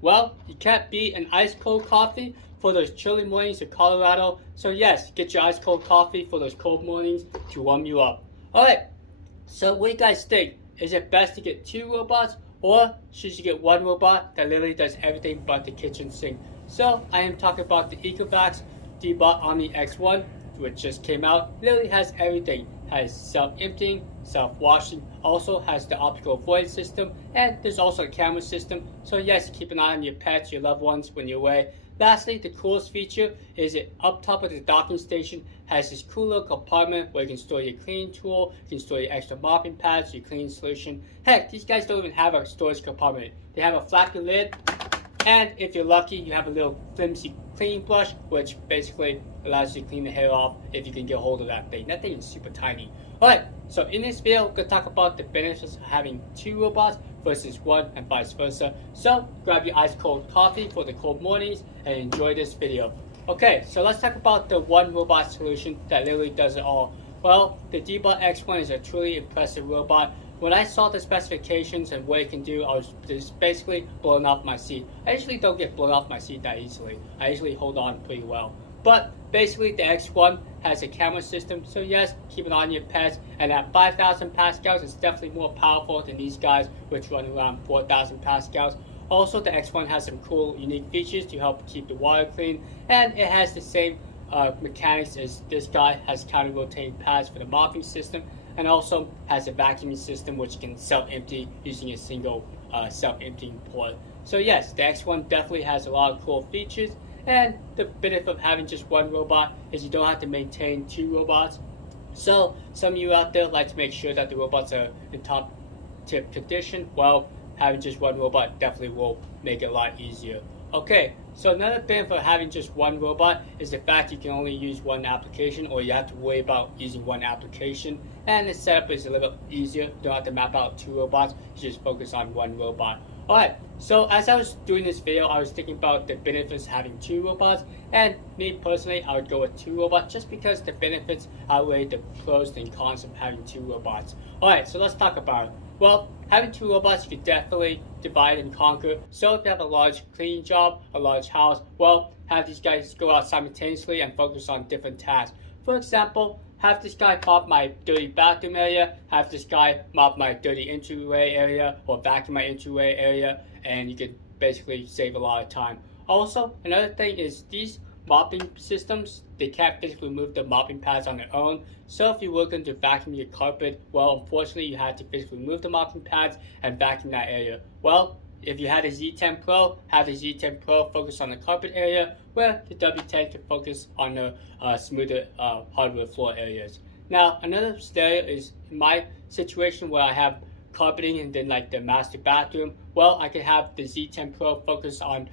Well, you can't beat an ice cold coffee for those chilly mornings in Colorado. So yes, get your ice cold coffee for those cold mornings to warm you up. Alright, so what do you guys think? Is it best to get two robots, or should you get one robot that literally does everything but the kitchen sink? So I am talking about the Ecovacs Deebot OMNI X1, which just came out. Literally has everything. Has self-emptying, self-washing, also has the optical avoidance system, and there's also a camera system. So yes, keep an eye on your pets, your loved ones when you're away. Lastly, the coolest feature is it up top of the docking station has this cool little compartment where you can store your cleaning tool, you can store your extra mopping pads, your cleaning solution. Heck, these guys don't even have a storage compartment. They have a flappy lid, and if you're lucky, you have a little flimsy cleaning brush, which basically allows you to clean the hair off if you can get a hold of that thing. That thing is super tiny. Alright, so in this video, we're going to talk about the benefits of having two robots versus one and vice versa. So grab your ice cold coffee for the cold mornings and enjoy this video. Okay, so let's talk about the one robot solution that literally does it all. Well, the Deebot X1 is a truly impressive robot. When I saw the specifications and what it can do, I was just basically blown off my seat. I usually don't get blown off my seat that easily. I usually hold on pretty well. But basically the X1 has a camera system, so yes, keep an eye on your pets, and at 5,000 pascals it's definitely more powerful than these guys, which run around 4,000 pascals. Also, the X1 has some cool, unique features to help keep the water clean, and it has the same mechanics as this guy. Has counter-rotating pads for the mopping system, and also has a vacuuming system which can self-empty using a single self-emptying port. So yes, the X1 definitely has a lot of cool features, and the benefit of having just one robot is you don't have to maintain two robots. So some of you out there like to make sure that the robots are in top tip condition. Well, having just one robot definitely will make it a lot easier. Okay, so another benefit of having just one robot is the fact you can only use one application, or you have to worry about using one application, and the setup is a little bit easier. You don't have to map out two robots, you just focus on one robot. Alright, so as I was doing this video, I was thinking about the benefits of having two robots, and me personally, I would go with two robots just because the benefits outweigh the pros and cons of having two robots. Alright, so let's talk about it. Well, having two robots, you can definitely divide and conquer. So if you have a large cleaning job, a large house, well, have these guys go out simultaneously and focus on different tasks. For example, have this guy mop my dirty bathroom area, have this guy mop my dirty entryway area, or vacuum my entryway area, and you can basically save a lot of time. Also, another thing is these mopping systems, they can't physically move the mopping pads on their own. So if you were going to vacuum your carpet, well, unfortunately you had to physically move the mopping pads and vacuum that area. Well, if you had a Z10 Pro, have the Z10 Pro focus on the carpet area, where the W10 can focus on the smoother hardwood floor areas. Now, another scenario is in my situation where I have carpeting and then like the master bathroom. Well, I could have the Z10 Pro focus on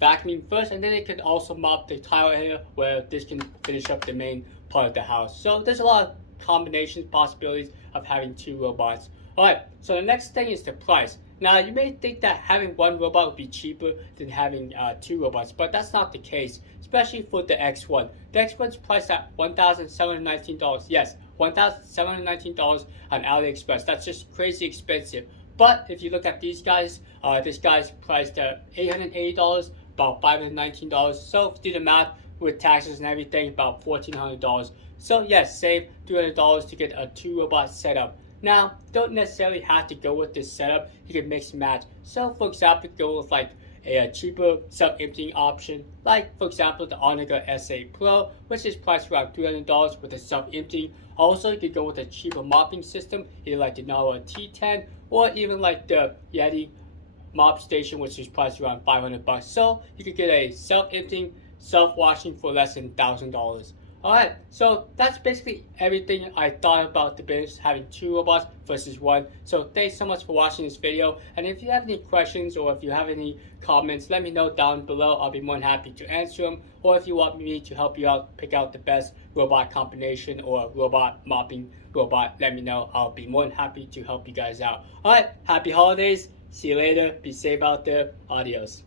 vacuuming first, and then it could also mop the tile area where this can finish up the main part of the house. So there's a lot of combinations, possibilities of having two robots. Alright, so the next thing is the price. Now, you may think that having one robot would be cheaper than having two robots, but that's not the case, especially for the X1. The X1 is priced at $1,719. Yes, $1,719 on AliExpress. That's just crazy expensive. But if you look at these guys, this guy's priced at $880, about $519. So if you do the math with taxes and everything, about $1,400. So yes, save $300 to get a two robot setup. Now, don't necessarily have to go with this setup. You can mix and match. So, for example, go with like a cheaper self-emptying option, like for example the Onega S8 Pro, which is priced around $300 with a self-emptying. Also, you could go with a cheaper mopping system, either like the Nara T10 or even like the Yeti mop station, which is priced around $500. So you could get a self-emptying, self-washing for less than $1,000. Alright, so that's basically everything I thought about the benefits of having two robots versus one. So thanks so much for watching this video, and if you have any questions or if you have any comments, let me know down below. I'll be more than happy to answer them, or if you want me to help you out, pick out the best robot combination or robot mopping robot, let me know. I'll be more than happy to help you guys out. Alright, happy holidays, see you later, be safe out there, adios.